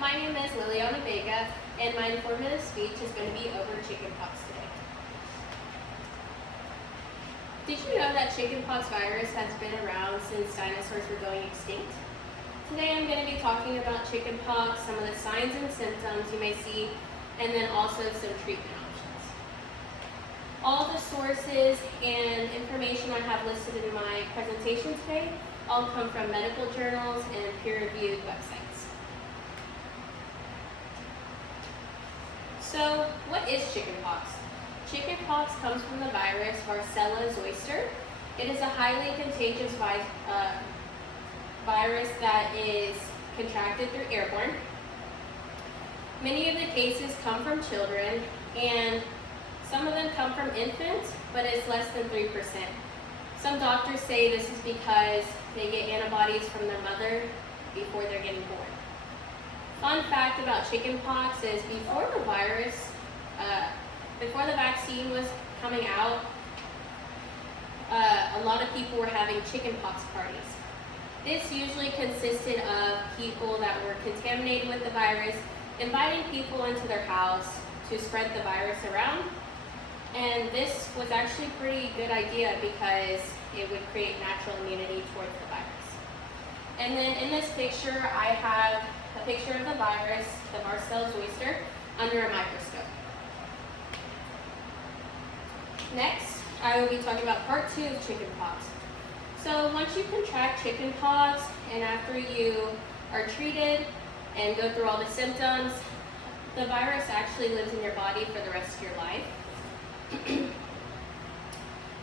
my name is Liliana Vega, and my informative speech is going to be over chickenpox today. Did you know that chickenpox virus has been around since dinosaurs were going extinct? Today I'm going to be talking about chickenpox, some of the signs and symptoms you may see, and then also some treatment options. All the sources and information I have listed in my presentation today all come from medical journals and peer-reviewed websites. So, what is chickenpox? Chickenpox comes from the virus Varicella zoster. It is a highly contagious virus that is contracted through airborne. Many of the cases come from children, and some of them come from infants, but it's less than 3%. Some doctors say this is because they get antibodies from their mother before they're getting born. Fun fact about chickenpox is before the vaccine was coming out, a lot of people were having chickenpox parties. This usually consisted of people that were contaminated with the virus, inviting people into their house to spread the virus around. And this was actually a pretty good idea because it would create natural immunity towards the virus. And then in this picture, I have a picture of the virus, the Varicella zoster, under a microscope. Next, I will be talking about part 2 of chickenpox. So once you contract chickenpox, and after you are treated and go through all the symptoms, the virus actually lives in your body for the rest of your life.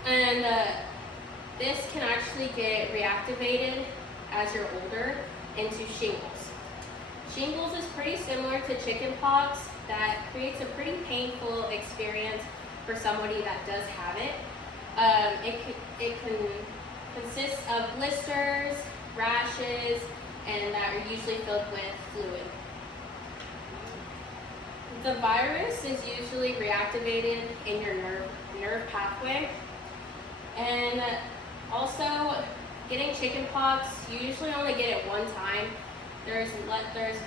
And this can actually get reactivated as you're older into shingles. Shingles is pretty similar to chickenpox that creates a pretty painful experience for somebody that does have it. It can consist of blisters, rashes, and that are usually filled with fluid. The virus is usually reactivated in your nerve pathway. And also, getting chickenpox, you usually only get it one time. There's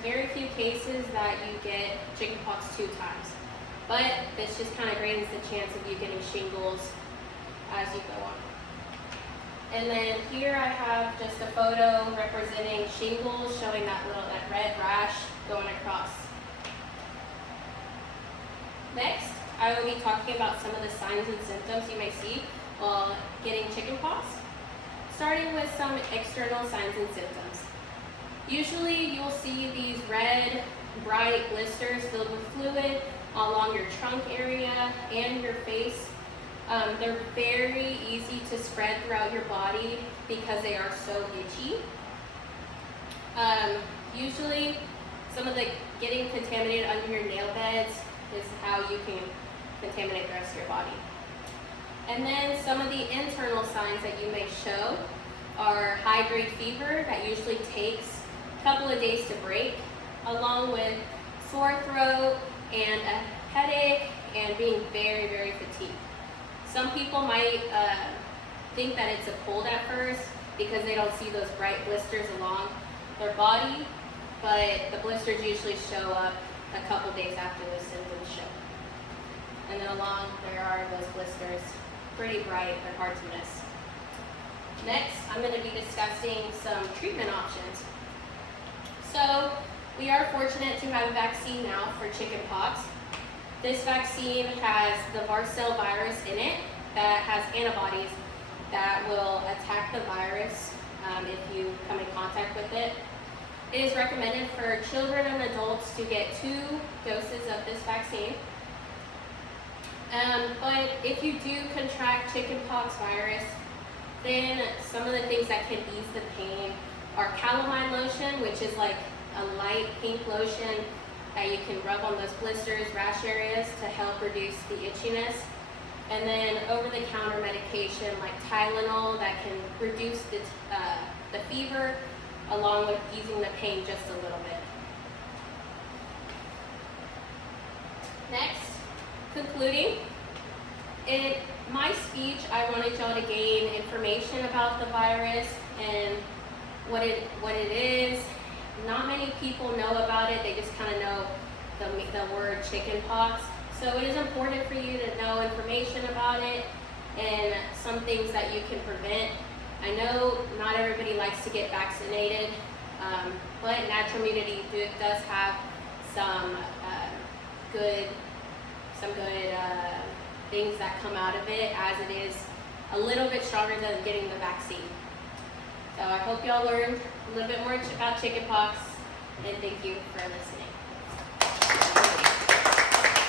very few cases that you get chickenpox 2 times. But this just kind of greatens the chance of you getting shingles as you go on. And then here I have just a photo representing shingles, showing that red rash going across. Next, I will be talking about some of the signs and symptoms you may see while getting chickenpox, starting with some external signs and symptoms. Usually you'll see these red, bright blisters filled with fluid along your trunk area and your face. They're very easy to spread throughout your body because they are so itchy. Usually some of the getting contaminated under your nail beds is how you can contaminate the rest of your body. And then some of the internal signs that you may show are high-grade fever that usually takes a couple of days to break, along with sore throat and a headache and being very, very fatigued. Some people might think that it's a cold at first because they don't see those bright blisters along their body, but the blisters usually show up a couple days after the symptoms show. And then along there are those blisters, pretty bright, they're hard to miss. Next, I'm going to be discussing some treatment options. So, we are fortunate to have a vaccine now for chickenpox. This vaccine has the Varicella virus in it that has antibodies that will attack the virus if you come in contact with it. It is recommended for children and adults to get 2 doses of this vaccine. But if you do contract chickenpox virus, then some of the things that can ease the pain are calamine lotion, which is like a light pink lotion that you can rub on those blisters, rash areas to help reduce the itchiness. And then over-the-counter medication like Tylenol that can reduce the fever, along with easing the pain just a little bit. Next, concluding, in my speech, I wanted y'all to gain information about the virus and what it is, not many people know about it. They just kind of know the word chickenpox. So it is important for you to know information about it and some things that you can prevent. I know not everybody likes to get vaccinated, but natural immunity does have some good things that come out of it, as it is a little bit stronger than getting the vaccine. So I hope y'all learned a little bit more about chickenpox, and thank you for listening.